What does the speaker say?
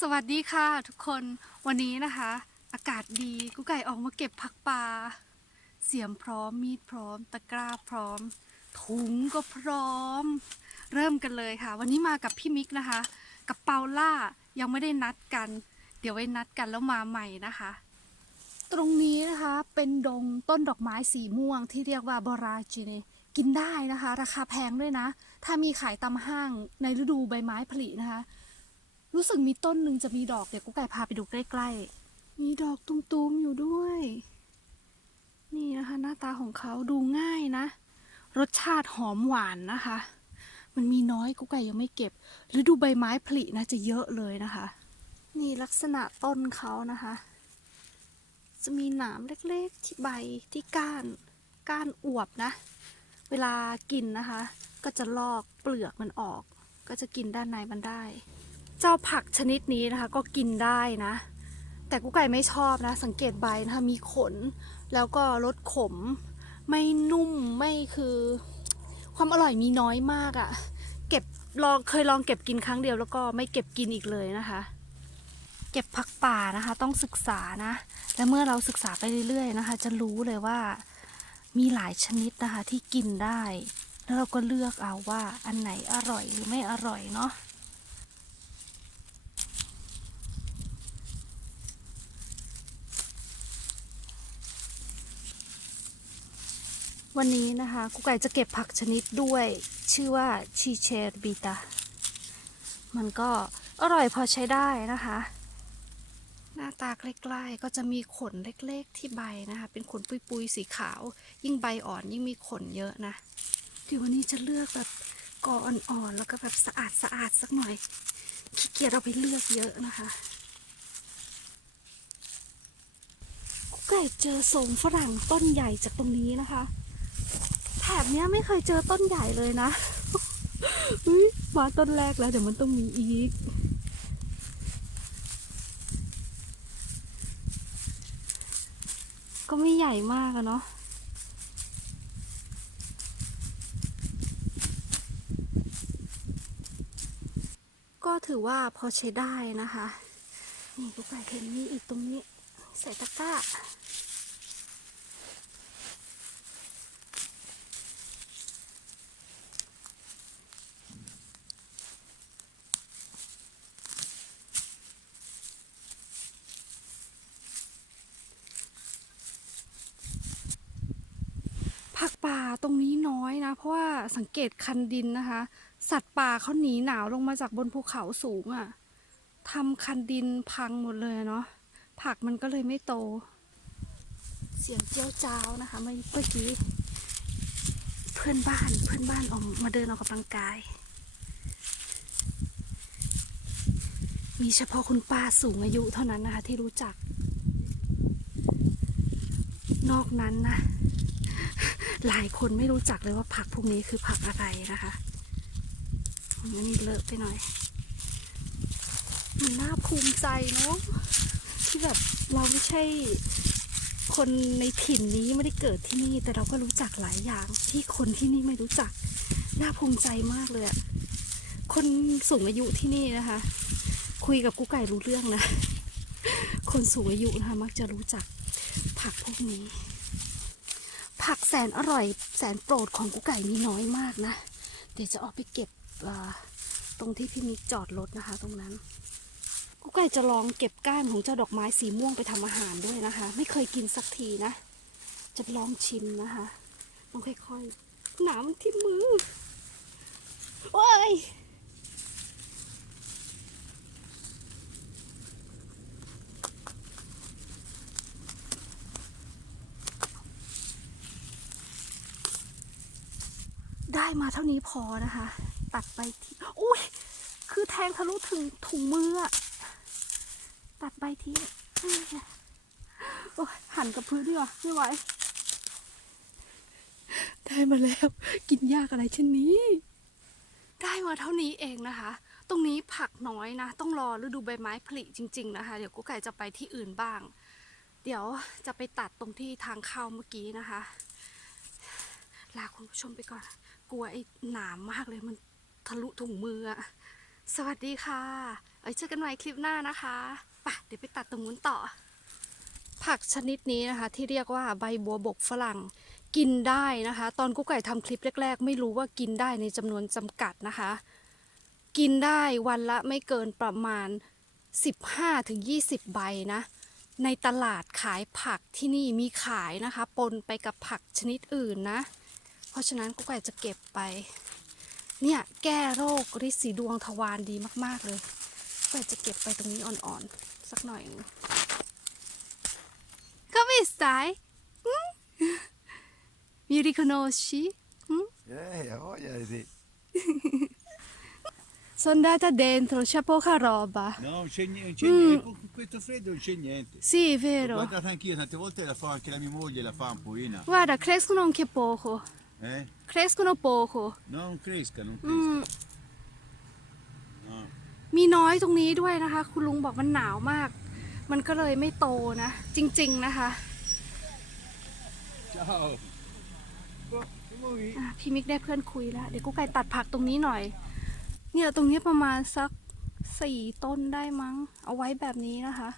สวัสดีค่ะทุกคนวันนี้นะคะ อากาศดีกุ๊กไก่ออกมาเก็บผักป่าเสียมพร้อมมีดพร้อม ตะกร้าพร้อม ถุงก็พร้อม เริ่มกันเลยค่ะ วันนี้มากับพี่มิกนะคะ กับเปาล่ายังไม่ได้นัดกัน เดี๋ยวไว้นัดกันแล้วมาใหม่นะคะ ตรงนี้นะคะเป็นดงต้นดอกไม้สีม่วงที่เรียกว่าบราจิเนกินได้นะคะ ราคาแพงด้วยนะ ถ้ามีขายตามห้างในฤดูใบไม้ผลินะคะ รู้สึกมีต้นหนึ่งจะมีดอกเดี๋ยวกุ๊กไก่พาไปดูใกล้ๆ มีดอกตุมๆอยู่ด้วย นี่นะคะ หน้าตาของเขาดูง่ายนะ รสชาติหอมหวานนะคะ มันมีน้อยกุ๊กไก่ยังไม่เก็บฤดูใบไม้ผลินะจะเยอะเลยนะคะ นี่ลักษณะต้นเขานะคะ จะมีหนามเล็กๆที่ใบที่ก้าน ก้านอวบนะ เวลากินนะคะ ก็จะลอกเปลือกมันออก ก็จะกินด้านในมันได้ เจ้าผักชนิดนี้นะคะ ก็กินได้นะ แต่กุ๊กไก่ไม่ชอบนะ สังเกตใบนะคะมีขน แล้วก็รสขม ไม่นุ่มไม่คือ ความอร่อยมีน้อยมากอะ่ะ เก็บลองเคยลองเก็บกินครั้งเดียวแล้วก็ไม่เก็บกินอีกเลยนะคะ เก็บผักป่านะคะ ต้องศึกษานะ และเมื่อเราศึกษาไปเรื่อยๆนะคะ จะรู้เลยว่ามีหลายชนิดนะคะที่กินได้ แล้วเราก็เลือกเอาว่าอันไหนอร่อยหรือไม่อร่อยเนาะ วันนี้นะคะกุ๊กไก่จะเก็บผักชนิดด้วยชื่อว่าชีเชอร์บีตา มันก็อร่อยพอใช้ได้นะคะ หน้าตาใกล้ๆก็จะมีขนเล็กๆที่ใบนะคะ เป็นขนปุยๆสีขาว ยิ่งใบอ่อนยิ่งมีขนเยอะนะเดี๋ยววันนี้จะเลือกแบบกออ่อนๆแล้วก็แบบสะอาดสะอาดๆสักหน่อยขี้เกียจเอาไปเลือกเยอะนะคะกุ๊กไก่เจอสมฝรั่งต้นใหญ่จากตรงนี้นะคะ แถบเนี้ยไม่เคยเจอต้นใหญ่เลยนะเฮ้ยมาต้นแรกแล้วเดี๋ยวมันต้องมีอีก ก็ไม่ใหญ่มากอะเนาะก็ถือว่าพอใช้ได้นะคะ นี่ลูกไก่เห็นนี่อีกตรงนี้ ใส่ตะกร้า ผักป่าตรงนี้น้อยนะ เพราะว่า สังเกตคันดินนะคะ สัตว์ป่าเขาหนีหนาวลงมาจากบนภูเขาสูงอะ่ะทำคันดินพังหมดเลยเนาะผักมันก็เลยไม่โต เสียงเจียวจ้าวนะคะเมื่อเมื่อกี้ เพื่อนบ้านเพื่อนบ้านออกมาเดินออกกำลังกาย มีเฉพาะคุณป้าสูงอายุเท่านั้นนะคะที่รู้จัก นอกนั้นนะ หลายคนไม่รู้จักเลยว่าผักพวกนี้คือผักอะไรนะคะอันนี้เลอะไปหน่อย มันน่าภูมิใจเนาะที่แบบเราไม่ใช่คนในถิ่นนี้ไม่ได้เกิดที่นี่ แต่เราก็รู้จักหลายอย่างที่คนที่นี่ไม่รู้จัก น่าภูมิใจมากเลยอะคนสูงอายุที่นี่นะคะ คุยกับกูไก่รู้เรื่องนะ คนสูงอายุนะคะมักจะรู้จักผักพวกนี้ ผักแสนอร่อยแสนโปรดของกุ๊กไก่มีน้อยมากนะ เดี๋ยวจะออกไปเก็บตรงที่พี่มิกจอดรถนะคะ ตรงนั้นกุ๊กไก่จะลองเก็บก้านของเจ้าดอกไม้สีม่วงไปทำอาหารด้วยนะคะ ไม่เคยกินสักทีนะ จะลองชิมนะคะต้องค่อยๆหนามที่มือโอ้ย ได้มาเท่านี้พอนะคะ ตัดไปที่อุ้ยคือแทงทะลุถึงถุงมือตัดใบที่หันกับพื้นดีกว่าไม่ไหวได้มาแล้ว กินยากอะไรเช่นนี้ ได้มาเท่านี้เองนะคะ ตรงนี้ผักน้อยนะ ต้องรอฤดูใบไม้ผลิจริง ๆ นะคะ เดี๋ยวกุ๊กไก่จะไปที่อื่นบ้าง เดี๋ยวจะไปตัดตรงที่ทางเข้าเมื่อกี้นะคะ ลาคุณผู้ชมไปก่อน ลัวไอ้หนามมากเลยมันทะลุถุงมืออะสวัสดีค่ะไว้เจอกันใหม่คลิปหน้านะคะไปเดี๋ยวไปตัดตรงนู้นต่อ ผักชนิดนี้นะคะ ที่เรียกว่าใบบัวบกฝรั่งกินได้นะคะ ตอนกุ๊กไก่ทำคลิปแรก ๆ ไม่รู้ว่ากินได้ในจำนวนจำกัดนะคะ กินได้วันละไม่เกินประมาณ 15-20 ใบนะ ในตลาดขายผักที่นี่มีขายนะคะ ปนไปกับผักชนิดอื่นนะ เพราะฉะนั้นกุ๊กไก่จะเก็บไป เนี่ยแก้โรคริดสีดวงทวารดีมาก ๆ เลยกุ๊กไก่จะเก็บไปตรงนี้อ่อน ๆ สักหน่อยหนึงก็ไม่สายมิริโคโนชิ Eh, ha voglia di sì. sono andata dentro c'è poca roba No, non c'è niente, non c'è Mm. niente. Con questo freddo non c'è niente. sì è L'ho vero guardata anch'io, tante volte la fa anche la mia moglie, la fa un pochino. guarda crescono anche poco Eh? crescono poco No, non cresca, non อืม cresca. No. มีน้อยตรงนี้ด้วยนะคะ คุณลุงบอกมันหนาวมาก มันก็เลยไม่โตนะ จริงๆนะคะ Ciao. Oh, siamo qui. อะพี่มิกได้เพื่อนคุยแล้วเดี๋ยวกูไก่ตัดผักตรงนี้หน่อย เนี่ยตรงนี้ประมาณสักสี่ต้นได้มั้ง เอาไว้แบบนี้นะคะ